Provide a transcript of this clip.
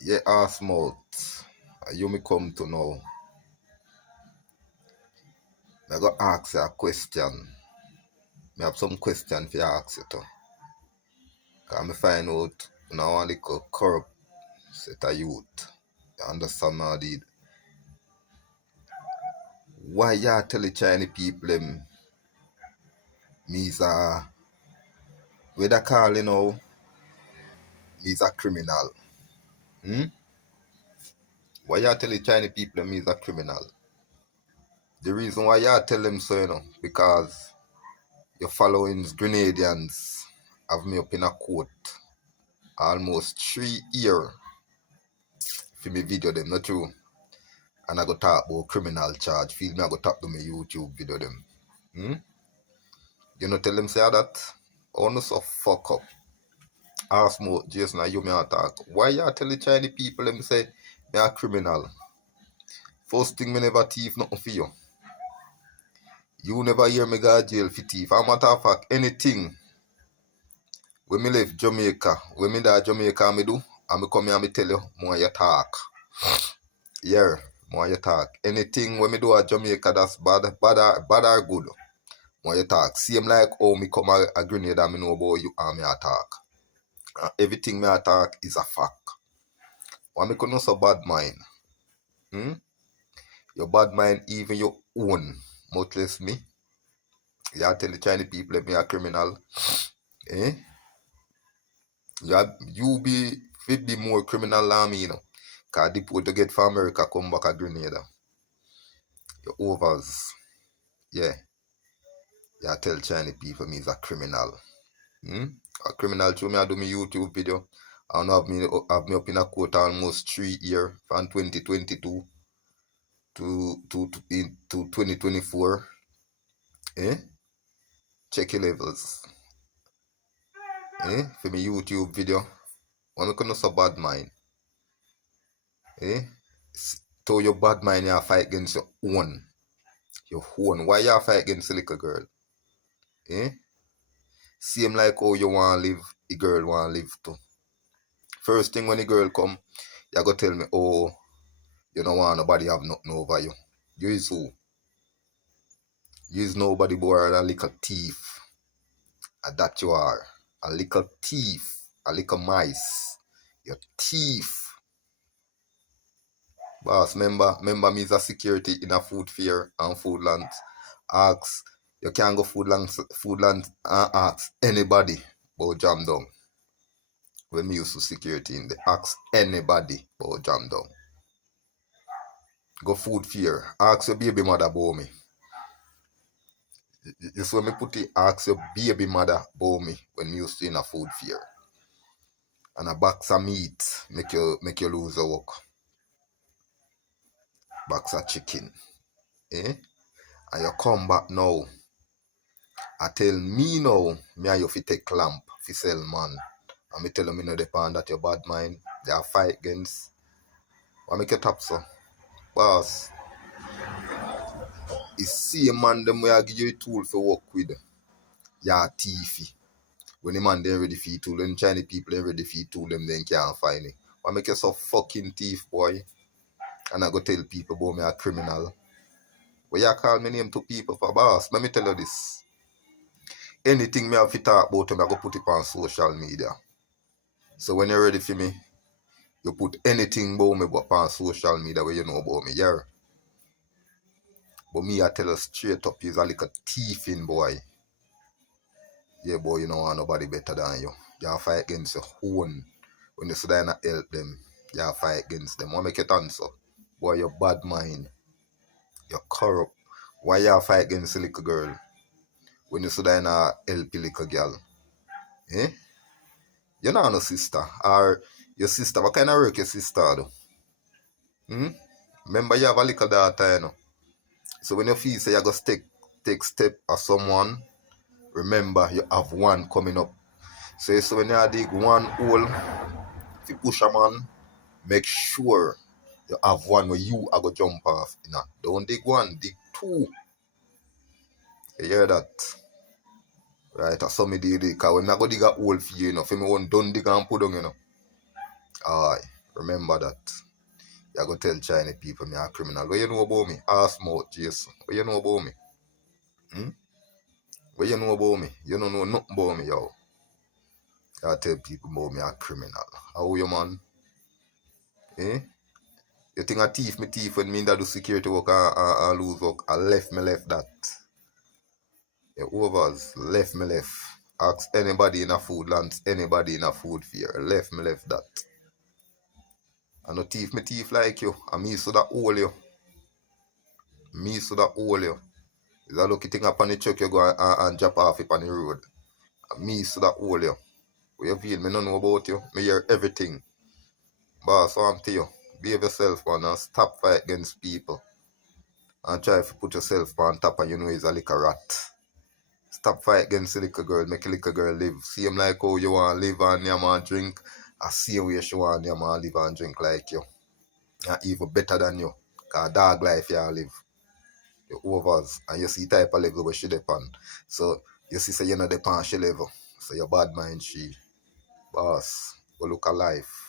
Yeah, Asmouth. You me come to know. I go ask you a question. I have some question for you ask you too. Cause I find out you know one little corrupt set of youth. You understand now did. Why you tell the Chinese people them me's a where they call you know me's a criminal? Hmm? Why you tell the Chinese people them me's a criminal? The reason why you tell them so, you know, because your following Grenadians have me up in a court almost 3 years for me video them, not true. And I go talk about criminal charge. Feel me, I go talk to me YouTube video them. Hmm? You know tell them say that? Oh no so fuck up. Ask more Jason you me attack. Why you tell the Chinese people them say me a criminal? First thing me never thief nothing for you. You never hear me go to jail for thief. As a matter of fact, anything when me left Jamaica, when me da Jamaica me do, and me come here and me tell you more you talk. Yeah, more you talk. Anything when me do at Jamaica that's bad or good. More you talk. Same like how me come a Grenada and me know about you and me attack. Everything me attack is a fact. Why me could not so bad mind? Hmm? Your bad mind even your own. Much less me. You tell the Chinese people that me a criminal. Eh? You be more criminal than me, you know. Cause the people to get from America come back a Grenada. Your overs. Yeah. You tell Chinese people me is a criminal. Hmm? A criminal through me I do me YouTube video. I don't have me up in a court almost 3 years from 2022 to 2024. Eh? Check your levels. Eh? For me YouTube video. When I couldn't so bad mind. Eh? To your bad mind you fight against your own. Your own. Why you fight against a little girl? Eh? Same like how you want to live, the girl want to live too. First thing when the girl come, you go tell me, oh, you don't want nobody have nothing over you. You is who? You is nobody boy a little thief. And that you are. A little thief. A little mice. You thief. Boss, remember me is a security in a food fair and food land. Ask, you can't go food land and ask anybody about jam down. When me used to security in the ask anybody about jam down. Go food fair. Ask your baby mother about me. This when me put it, ask your baby mother about me when me used to in a food fair. And a box of meat make you lose your work. Box of chicken. Eh? And you come back now. I tell me now, me and you fi take lamp fi sell man. And me tell you me no depend that your bad mind. They are fight against. Why make you tap so? Boss, it's same man them way I give you a tool for work with. Yeah, thiefy. When the man they ready for you tool, when Chinese people they ready for you tool, them then can't find it. Why make you so fucking thief, boy? And I go tell people about me a criminal. But you call me name to people for boss. Let me tell you this. Anything me have to talk about them, I go put it on social media. So when you're ready for me, you put anything about me but on social media where you know about me, yeah. But me I tell you straight up, you's a little thieving boy. Yeah, boy, you don't want nobody better than you. You fight against your own. When you sit there and help them, you fight against them. What make it answer? Boy, you're bad mind. You're corrupt. Why you fight against a little girl? When you sit there and help a little girl? Eh? You're not no sister. Or your sister, what kind of work your sister do? Hmm? Remember you have a little daughter, you know. So when you feel say you go take step of someone, remember you have one coming up. So when you dig one hole, if you push a man, make sure you have one where you are going to jump off. You know? Don't dig one, dig two. You hear that? Right, that's some me dig. Because when I go dig a hole for you, you know, for me one don't dig and put down, you know. Aye. Remember that. You go tell Chinese people me a criminal. What you know about me? Ask mouth, Jason. What you know about me? Hmm? What you know about me? You don't know nothing about me, yo. I tell people about me a criminal. How you, man? Eh? You think I thief me thief when me that do security work and lose work? I left me left that. The overs left me left. Ask anybody in a food lands, anybody in a food fair. Left me left that. I no thief me thief like you. And me so that hole you. Me so that hole you. Is a lucky thing upon the truck you go and drop off it on the road. And me so that hole you. What you feel? Me no know about you. Me hear everything. Boss, so I'm to you. Behave yourself, man, and stop fight against people. And try to put yourself on top and you know he's a little rat. Stop fight against the little girl, make a little girl live. See him like how you want to live and you want to drink. I see where you want you want to live and drink like you. And even better than you. Because dog life you live. You overs. And you see type of level where she depend. So you see say you're not depend she level. So your bad mind she. Boss. Go look at life.